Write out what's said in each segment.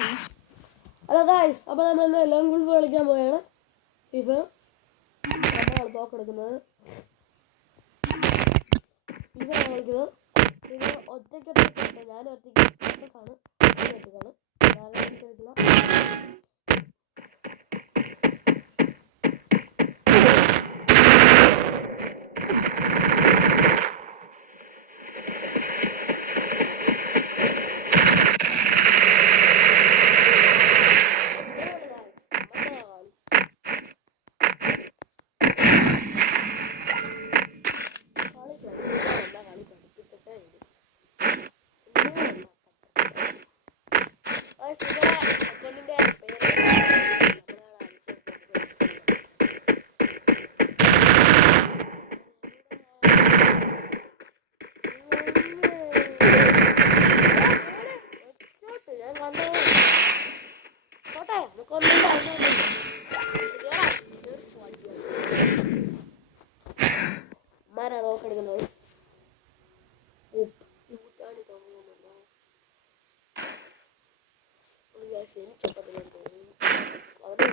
Hello guys, അപ്പോൾ നമ്മൾ ഇന്ന് ലോങ് ഗുൾഫ് കളിക്കാൻ പോവുകയാണ്. ഫിഫ നമ്മളാണ് തോക്കെടുക്കുന്നത്. ഫിഫയാണ് കളിക്കുന്നത്. ഇത് ഒറ്റയ്ക്കൊറ്റയ്ക്കാണ്. ഞാൻ ഒറ്റയ്ക്ക് ആണ്. ഒറ്റയ്ക്കാണ്. മാരാണ് നോക്കെടുക്കുന്നത്. ഊറ്റാണി തോന്നുന്നുണ്ടോ? എനിക്കൊപ്പത്തിലും തോന്നുന്നു. അവിടെ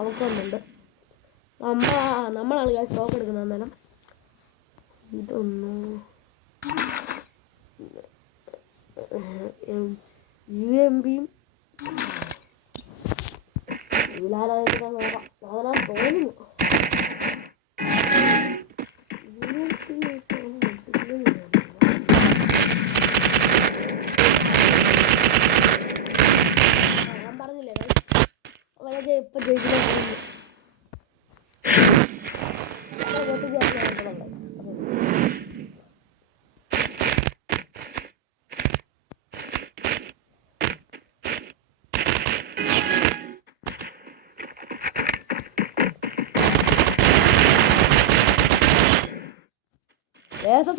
അവക്കൊന്നുണ്ട്. നമ്മളാണ് ഞാൻ സ്റ്റോക്ക് എടുക്കുന്നത്. അന്നേരം ഇതൊന്ന് UMBയും തോന്നുന്നു. ഞാൻ പറഞ്ഞില്ലേ അവരൊക്കെ ഇപ്പൊ ജയിക്കുന്നു.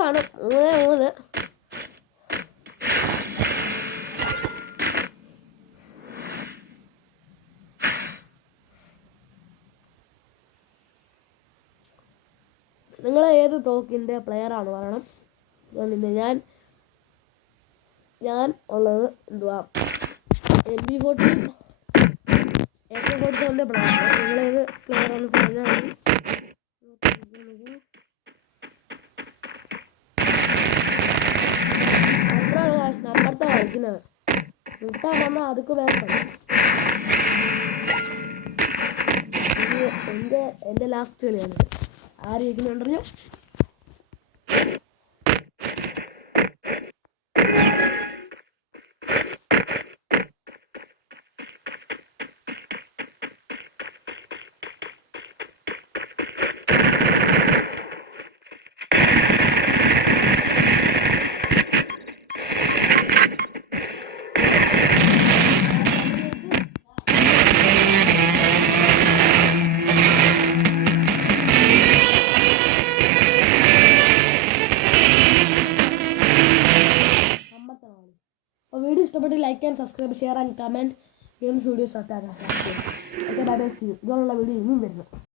ആണ് 3-3. നിങ്ങൾ ഏത് തോക്കിൻ്റെ പ്ലെയറാണ് പറയണം. ഞാൻ ഉള്ളത് എന്തുവാ MB40 AK-47 പ്ലെയറാണ്. നിങ്ങളേത് പ്ലെയറാണ് പറഞ്ഞാൽ മതി. അപ്പുറത്തെ കളിക്കുന്നത് മുട്ടാൻ വന്നാൽ അതൊക്കെ വേണം. എൻ്റെ ലാസ്റ്റ് കളിയാണ്. ആര് ഇരിക്കുന്നുണ്ടല്ലോ. വീഡിയോ ഇഷ്ടപ്പെട്ട് like and subscribe, share and comment. Games videos ഒക്കെ ബൈ ബൈ. See you. ഇതുപോലുള്ള വീഡിയോ ഇനിയും വരുന്നു.